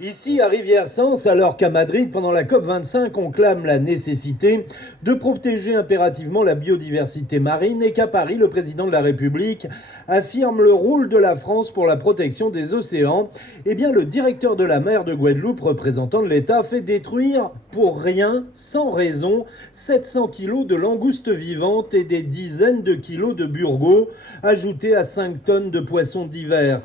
Ici, à Rivière-Sens, alors qu'à Madrid, pendant la COP25, on clame la nécessité de protéger impérativement la biodiversité marine et qu'à Paris, le président de la République affirme le rôle de la France pour la protection des océans, eh bien, le directeur de la mer de Guadeloupe, représentant de l'État, fait détruire pour rien, sans raison, 700 kilos de langoustes vivantes et des dizaines de kilos de burgots, ajoutés à 5 tonnes de poissons divers.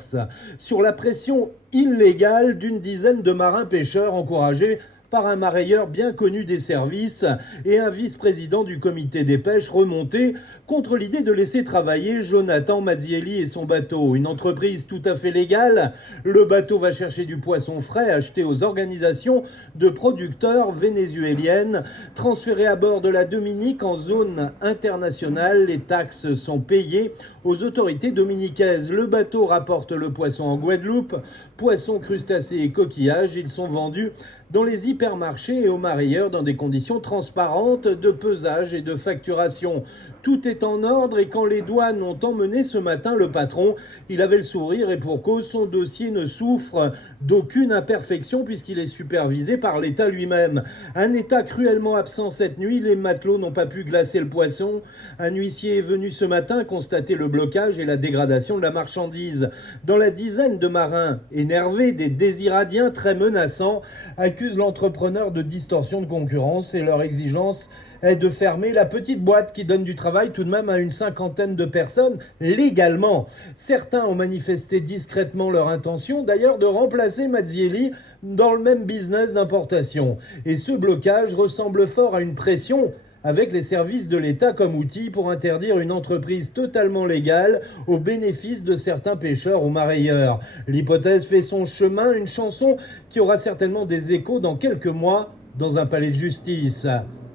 Sur la pression illégale d'une dizaine de marins pêcheurs encouragés par un marailleur bien connu des services et un vice-président du comité des pêches remonté contre l'idée de laisser travailler Jonathan Mazzielli et son bateau. Une entreprise tout à fait légale, le bateau va chercher du poisson frais acheté aux organisations de producteurs vénézuéliennes. Transféré à bord de la Dominique en zone internationale, les taxes sont payées aux autorités dominicaines. Le bateau rapporte le poisson en Guadeloupe, poissons, crustacés et coquillages. Ils sont vendus dans les hypermarchés et aux marailleurs dans des conditions transparentes de pesage et de facturation. Tout est en ordre et quand les douanes ont emmené ce matin le patron, il avait le sourire et pour cause, son dossier ne souffre d'aucune imperfection puisqu'il est supervisé par l'État lui-même. Un État cruellement absent cette nuit, les matelots n'ont pas pu glacer le poisson. Un huissier est venu ce matin constater le blocage et la dégradation de la marchandise. Dans la dizaine de marins énervés, des désiradiens très menaçants accusent l'entrepreneur de distorsion de concurrence et leur exigence est de fermer la petite boîte qui donne du travail tout de même à une cinquantaine de personnes légalement. Certains ont manifesté discrètement leur intention d'ailleurs de remplacer Mazzielli dans le même business d'importation. Et ce blocage ressemble fort à une pression avec les services de l'État comme outil pour interdire une entreprise totalement légale au bénéfice de certains pêcheurs ou marailleurs. L'hypothèse fait son chemin, une chanson qui aura certainement des échos dans quelques mois dans un palais de justice.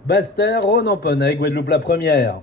Basse-Terre, Ronan Poney, Guadeloupe la première.